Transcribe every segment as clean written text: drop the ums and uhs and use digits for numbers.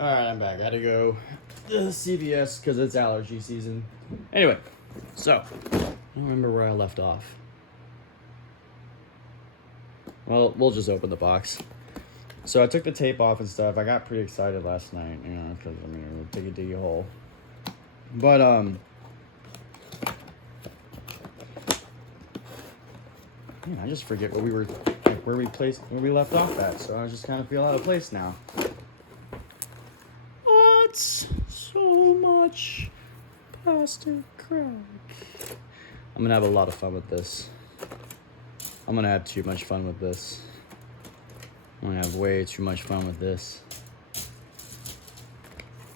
Alright, I'm back. I had to go to CVS because it's allergy season. Anyway, so, I don't remember where I left off. Well, we'll just open the box. So I took the tape off and stuff. I got pretty excited last night, you know, because, I mean, Diggy Diggy Hole. But, man, I just forget where we were, like, where we left off at. So I just kind of feel out of place now. What? So much plastic crack. I'm gonna have a lot of fun with this. I'm gonna have too much fun with this. I'm gonna have way too much fun with this.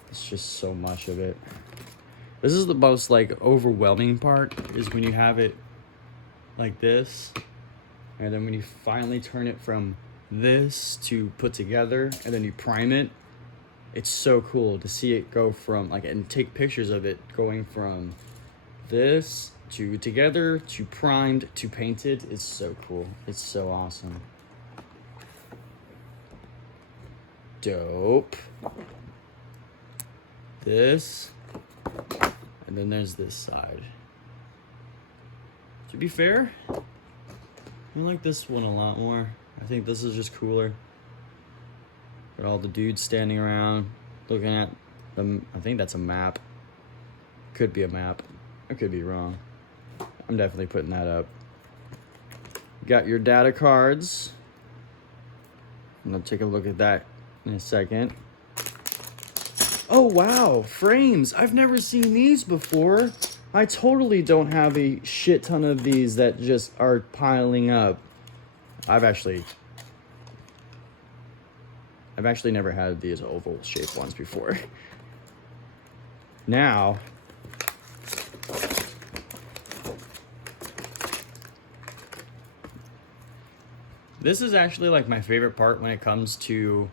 It's just so much of it. This is the most, like, overwhelming part, is when you have it like this, and then when you finally turn it from this to put together, and then you prime it. It's so cool to see it go from, like, and take pictures of it going from this to together to primed to painted. It's so cool. It's so awesome. Dope. This. And then there's this side. To be fair, I like this one a lot more. I think this is just cooler. Got all the dudes standing around looking at them. I think that's a map. Could be a map. I could be wrong. I'm definitely putting that up. Got your data cards. I'm gonna take a look at that in a second. Oh wow, frames. I've never seen these before. I totally don't have a shit ton of these that just are piling up. I've actually never had these oval shaped ones before. Now, this is actually, like, my favorite part when it comes to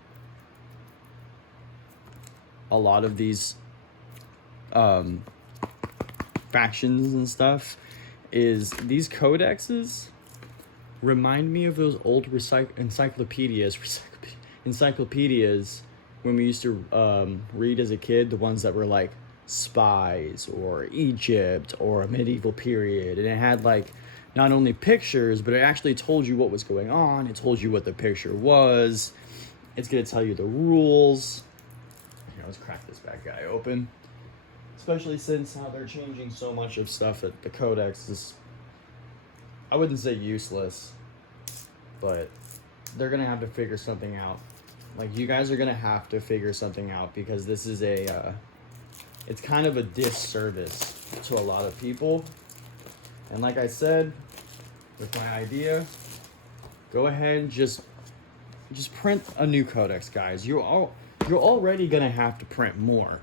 a lot of these factions and stuff, is these codexes remind me of those old encyclopedias when we used to read as a kid, the ones that were like spies or Egypt or a medieval period, and it had, like, not only pictures, but it actually told you what was going on. It told you what the picture was. It's gonna tell you the rules. Here, let's crack this bad guy open. Especially since how they're changing so much of stuff that the codex is, I wouldn't say useless, but they're gonna have to figure something out. Like, you guys are gonna have to figure something out, because this is it's kind of a disservice to a lot of people. And like I said, with my idea, go ahead and just print a new codex, guys. You're already gonna have to print more.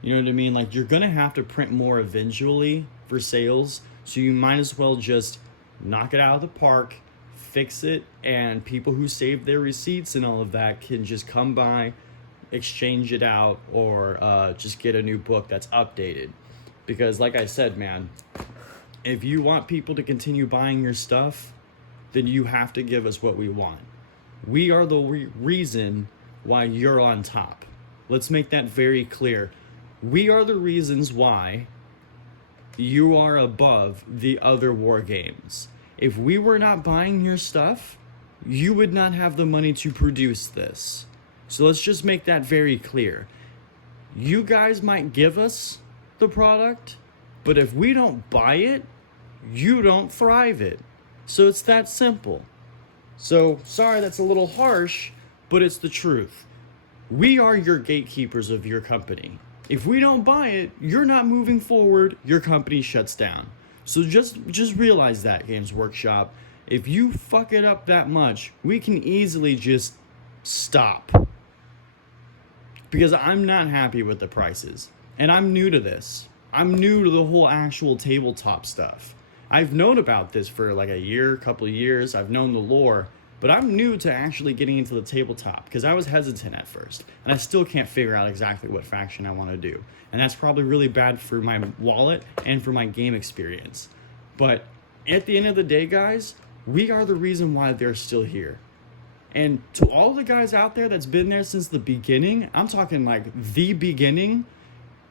You know what I mean? Like, you're gonna have to print more eventually for sales, so you might as well just knock it out of the park, fix it, and people who save their receipts and all of that can just come by, exchange it out, or just get a new book that's updated. Because like I said, man, if you want people to continue buying your stuff, then you have to give us what we want. We are the reason why you're on top. Let's make that very clear. We are the reasons why you are above the other war games. If we were not buying your stuff, you would not have the money to produce this. So let's just make that very clear. You guys might give us the product, but if we don't buy it, you don't thrive it. So it's that simple. So, sorry that's a little harsh, but it's the truth. We are your gatekeepers of your company. If we don't buy it, you're not moving forward, your company shuts down. So just realize that, Games Workshop. If you fuck it up that much, we can easily just stop. Because I'm not happy with the prices. And I'm new to this. I'm new to the whole actual tabletop stuff. I've known about this for like a year, couple of years. I've known the lore, but I'm new to actually getting into the tabletop because I was hesitant at first, and I still can't figure out exactly what faction I want to do. And that's probably really bad for my wallet and for my game experience. But at the end of the day, guys, we are the reason why they're still here. And to all the guys out there that's been there since the beginning, I'm talking like the beginning,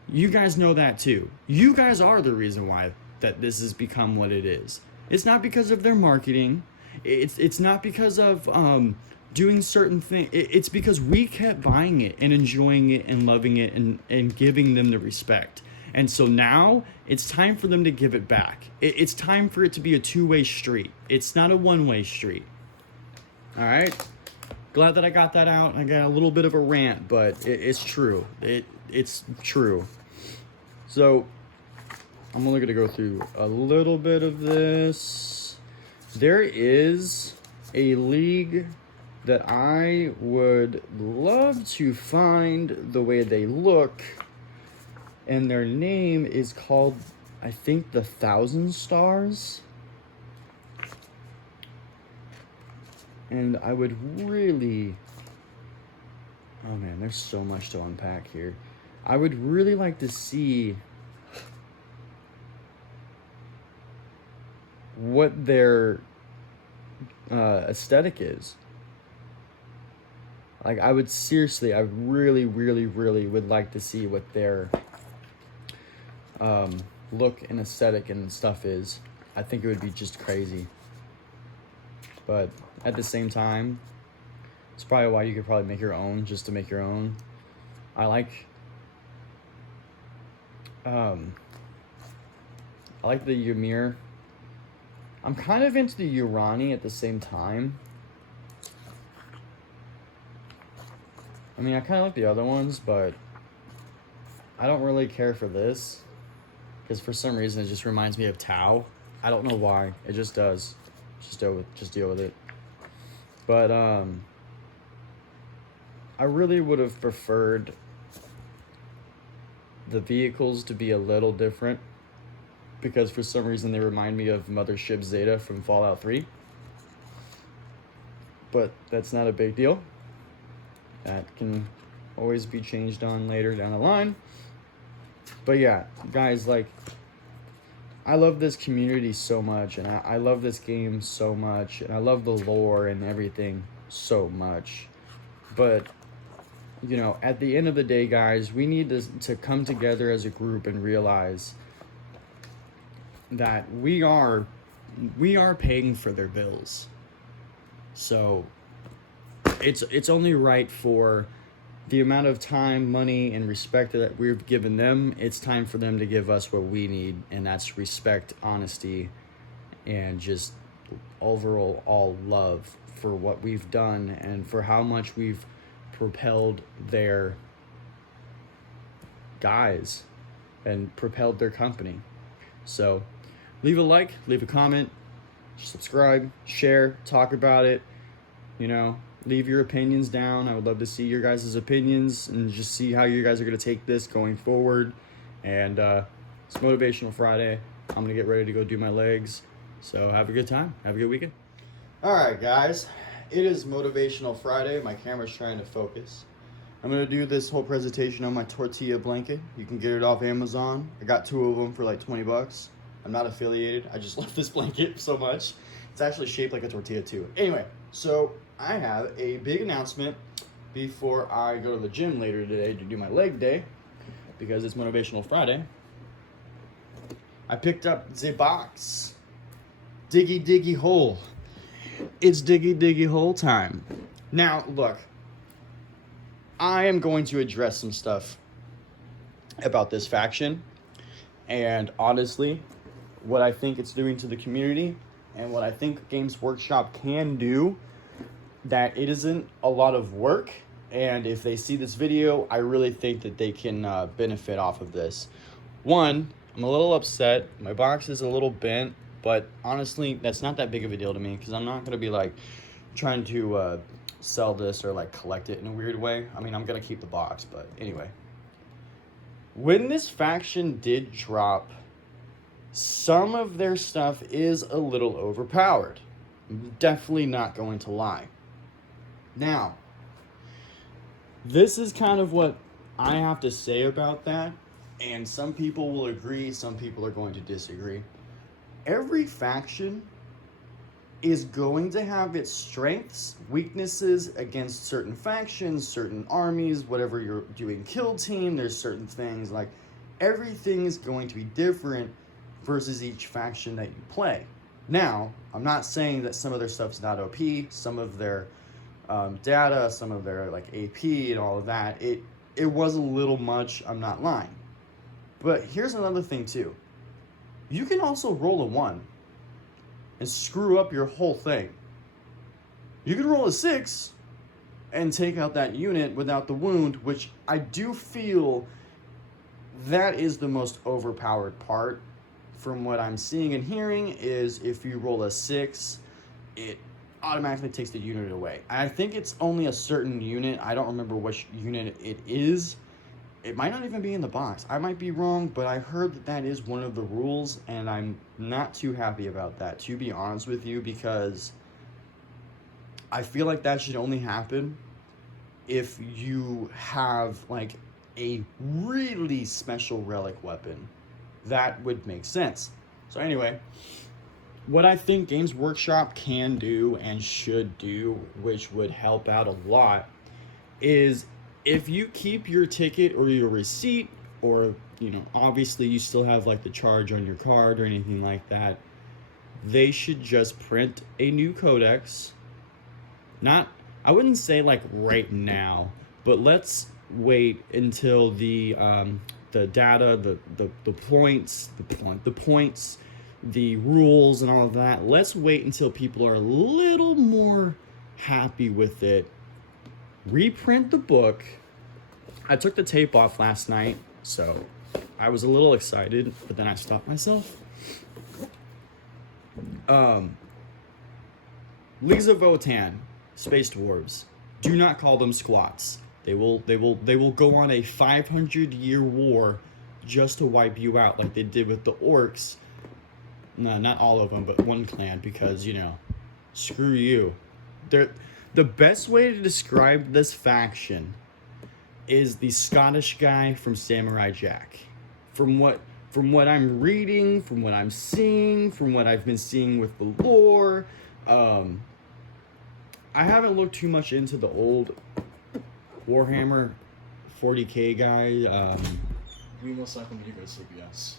you guys know that too. You guys are the reason why that this has become what it is. It's not because of their marketing. It's not because of doing certain things. It's because we kept buying it and enjoying it and loving it and giving them the respect. And so now it's time for them to give it back. It's time for it to be a two-way street. It's not a one-way street. All right? Glad that I got that out. I got a little bit of a rant, but it's true. It's true. So I'm only going to go through a little bit of this. There is a league that I would love to find the way they look, and their name is called, I think, the 1,000 Stars. And I would really, oh man, there's so much to unpack here. I would really like to see what their aesthetic is. Like, I really, really, really would like to see what their look and aesthetic and stuff is. I think it would be just crazy. But at the same time, it's probably why you could probably make your own, just to make your own. I like the Ymir. I'm kind of into the Urani at the same time. I mean, I kind of like the other ones, but I don't really care for this. Because for some reason, it just reminds me of Tau. I don't know why. It just does. Just deal with it. But, I really would have preferred the vehicles to be a little different. Because for some reason, they remind me of Mothership Zeta from Fallout 3. But that's not a big deal. That can always be changed on later down the line. But yeah, guys, like, I love this community so much, and I love this game so much, and I love the lore and everything so much. But, you know, at the end of the day, guys, we need to come together as a group and realize that we are paying for their bills. So it's only right for the amount of time, money, and respect that we've given them. It's time for them to give us what we need, and that's respect, honesty, and just overall all love for what we've done and for how much we've propelled their guys and propelled their company. So leave a like, leave a comment, subscribe, share, talk about it, you know. Leave your opinions down. I would love to see your guys' opinions and just see how you guys are going to take this going forward. And it's Motivational Friday. I'm going to get ready to go do my legs. So have a good time. Have a good weekend. All right, guys. It is Motivational Friday. My camera's trying to focus. I'm going to do this whole presentation on my tortilla blanket. You can get it off Amazon. I got 2 of them for like $20. I'm not affiliated. I just love this blanket so much. It's actually shaped like a tortilla too. Anyway, so I have a big announcement before I go to the gym later today to do my leg day, because it's Motivational Friday. I picked up the box. Diggy Diggy Hole. It's Diggy Diggy Hole time. Now, look, I am going to address some stuff about this faction, and honestly, what I think it's doing to the community, and what I think Games Workshop can do, that it isn't a lot of work, and if they see this video, I really think that they can benefit off of this. One, I'm a little upset. My box is a little bent, but honestly, that's not that big of a deal to me, because I'm not going to be like trying to sell this or like collect it in a weird way. I mean, I'm going to keep the box, but anyway. When this faction did drop, some of their stuff is a little overpowered. I'm definitely not going to lie. Now, this is kind of what I have to say about that, and some people will agree, some people are going to disagree. Every faction is going to have its strengths, weaknesses against certain factions, certain armies, whatever you're doing kill team, there's certain things like everything is going to be different versus each faction that you play. Now, I'm not saying that some of their stuff's not OP, some of their data, some of their like AP and all of that, it was a little much, I'm not lying. But here's another thing too. You can also roll a 1 and screw up your whole thing. You can roll a 6 and take out that unit without the wound, which I do feel that is the most overpowered part from what I'm seeing and hearing is if you roll a 6, it automatically takes the unit away. I think it's only a certain unit. I don't remember which unit it is. It might not even be in the box. I might be wrong, but I heard that that is one of the rules, and I'm not too happy about that, to be honest with you, because I feel like that should only happen if you have, like, a really special relic weapon. That would make sense. So anyway, what I think Games Workshop can do and should do, which would help out a lot, is if you keep your ticket or your receipt, or, you know, obviously you still have like the charge on your card or anything like that, they should just print a new codex. Not, I wouldn't say like right now, but let's wait until the data, the points, the rules and all of that. Let's wait until people are a little more happy with it. Reprint the book. I took the tape off last night, so I was a little excited, but then I stopped myself. Leagues of Votann, Space Dwarves. Do not call them squats. They will go on a 500-year war just to wipe you out, like they did with the orcs. No, not all of them, but one clan, because, you know, screw you. The best way to describe this faction is the Scottish guy from Samurai Jack. From what I'm reading, from what I'm seeing, from what I've been seeing with the lore, I haven't looked too much into the old Warhammer 40k guy. We most likely need to go to sleep, yes.